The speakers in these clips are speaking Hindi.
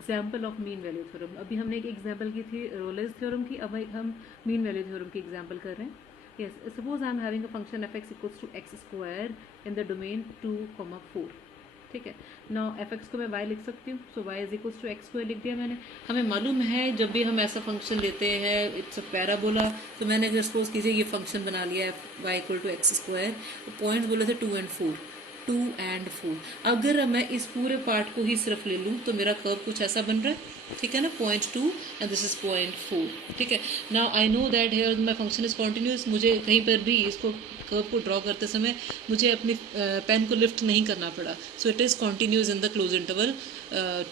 Example of mean value theorem. अभी हमने एक एग्जाम्पल की थी रोलेस थ्योरम की, अब हम मीन वैल्यू थ्योरम की एग्जाम्पल कर रहे हैं। Yes, suppose I am having a function f x equals to x square in the domain 2,4। ठीक है, नाउ एफ एक्स को मैं वाई लिख सकती हूँ, so Y is equals to x square लिख दिया मैंने। हमें मालूम है जब भी हम ऐसा फंक्शन लेते हैं इट्स अ पैराबोला, तो मैंने अगर सपोज कीजिए ये फंक्शन बना लिया है y equal to x square, तो पॉइंट्स बोले थे 2 and 4, 2 and 4। अगर मैं इस पूरे पार्ट को ही सिर्फ ले लूँ तो मेरा कर्व कुछ ऐसा बन रहा है, ठीक है ना, 0.2 एंड दिस इज 0.4। ठीक है, now I know that here my function is continuous. मुझे कहीं पर भी इसको कर्व को ड्रॉ करते समय मुझे अपनी पेन को लिफ्ट नहीं करना पड़ा, so it is continuous in the close interval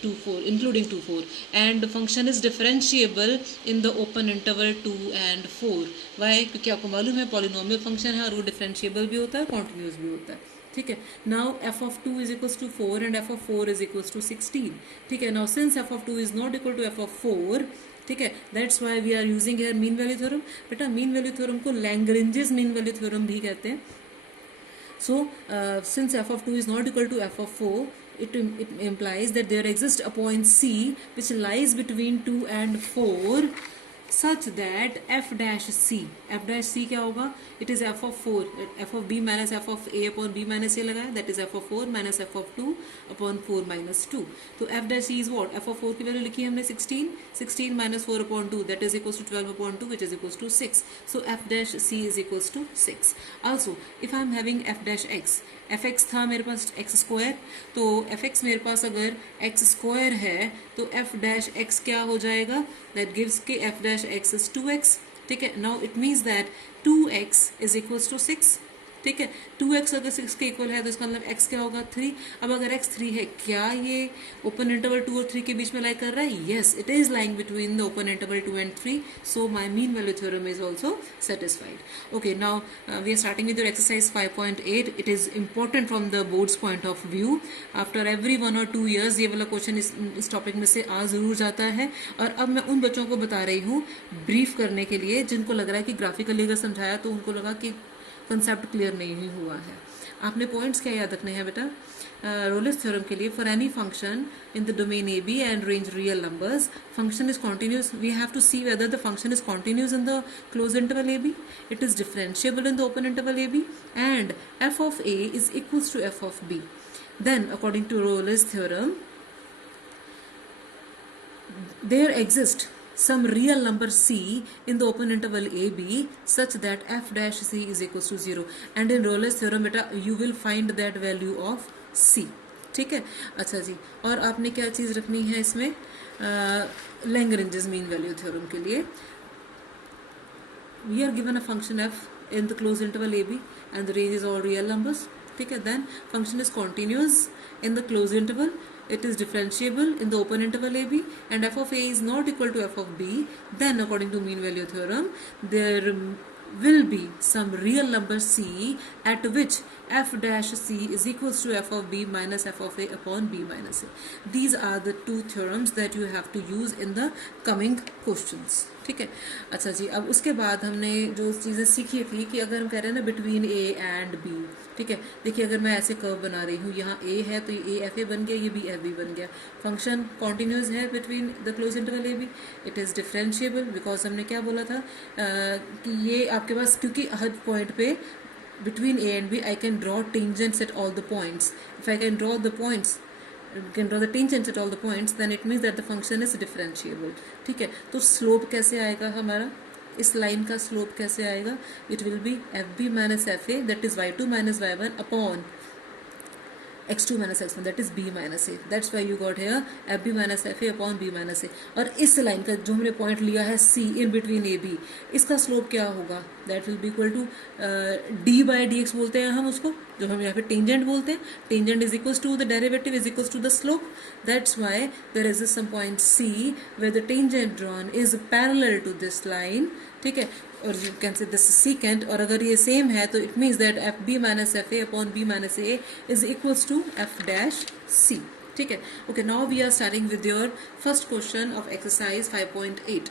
2,4 including 2,4 and function is differentiable in the open interval 2 and 4। Why? क्योंकि आपको मालूम है पॉलिनोमियल फंक्शन है और वो डिफरेंशिएबल भी होता है, कॉन्टिन्यूस भी होता है। ठीक है, now f of 2 is equals to 4 and f of 4 is equals to 16। ठीक है, now since f of 2 is not equal to f of 4, ठीक है, that's why we are using here mean value theorem. बेटा मीन वैल्यू थ्योरम को लैग्रेंजेस मीन वैल्यू थ्योरम भी कहते हैं। So, since f of 2 is not equal to f of 4, it implies that there exists a point C which lies between 2 and 4 such that f dash c क्या होगा? It is f of 4, f of b minus f of a upon b minus a लगाया, that is f of 4 minus f of 2 upon 4 minus 2। तो f dash c is what? f of 4 की वैल्यू लिखी है हमने 16, 16 minus 4 upon 2 that is equals to 12 upon 2 which is equals to 6। So f dash c is equals to 6। Also, if I am having f dash x, F x था मेरे पास एक्स स्क्वायर, तो एफ एक्स मेरे पास अगर एक्स स्क्वायर है तो एफ डैश एक्स क्या हो जाएगा? दैट गिव्स के f dash x is 2x। ठीक है, now it means that 2x is equals to 6। ठीक है, 2x अगर 6 के इक्वल है तो इसका मतलब x क्या होगा? 3। अब अगर x 3 है, क्या ये ओपन इंटरवल 2 और 3 के बीच में लाई कर रहा है? Yes, it is lying between the open interval 2 and 3, so my mean value theorem is also satisfied. Okay, now we are starting with your exercise 5.8। It is important from the boards point of view. After every 1 or 2 years ये वाला क्वेश्चन इस टॉपिक में से आ जरूर जाता है। और अब मैं उन बच्चों को बता रही हूँ ब्रीफ करने के लिए जिनको लग रहा है कि ग्राफिकली अगर समझाया तो उनको लगा कि कंसेप्ट क्लियर नहीं हुआ है। आपने पॉइंट्स क्या याद रखने हैं बेटा? रोलेस थ्योरम के लिए, for any function in the domain a b and range real numbers, function is continuous, we have to see whether the function is continuous in the close interval a b, it is differentiable in the open interval a b, and f of a is equals to f of b. Then according to Rolle's theorem there exists some real number c in the open interval ab such that f dash c is equals to 0, and in Rolle's theorem beta you will find that value of c। ठीक है, अच्छा जी, और आपने क्या चीज़ रखनी है इसमें? लैग्रेंजेस मीन वैल्यू थ्योरम के लिए, we are given a function f in the closed interval ab and the range is all real numbers। ठीक है, then function is continuous in the closed interval, it is differentiable in the open interval ab, and f of a is not equal to f of b, then according to mean value theorem there will be some real number c at which f dash c is equals to f of b minus f of a upon b minus a। These are the two theorems that you have to use in the coming questions। ठीक है, अच्छा जी, अब उसके बाद हमने जो चीज़ें सीखी थी कि अगर हम कह रहे हैं ना बिटवीन ए एंड बी, ठीक है, देखिए अगर मैं ऐसे कर्व बना रही हूँ, यहाँ ए है तो ये ए एफ ए बन गया, ये बी एफ बी बन गया, फंक्शन कॉन्टिन्यूस है between the close interval a b, it is differentiable because हमने क्या बोला था कि ये आपके पास, क्योंकि हर पॉइंट पे between a and b I can draw tangents at all the points। if I can draw the points, can draw the tangents at all the points, then it means that the function is differentiable। ठीक है, तो स्लोप कैसे आएगा हमारा? इस लाइन का स्लोप कैसे आएगा? It will be f B minus F a, that is y2 minus y1 upon x2 minus x1, that is b minus a। that's why you got here fb minus fa upon b minus a। और इस लाइन का जो हमने पॉइंट लिया है c in between a b, इसका स्लोप क्या होगा? that will be equal to d by dx बोलते हैं हम उसको, जो हम यहाँ पे टेंजेंट बोलते हैं। Tangent is equals to the derivative is equals to the slope, that's why there is some point c where the tangent drawn is parallel to this line। ठीक है, और you can say this secant, और अगर ये सेम है तो it means that F B minus F A upon B minus A is equals to F dash C. ठीक है, okay, now we are starting with your first question of exercise 5.8।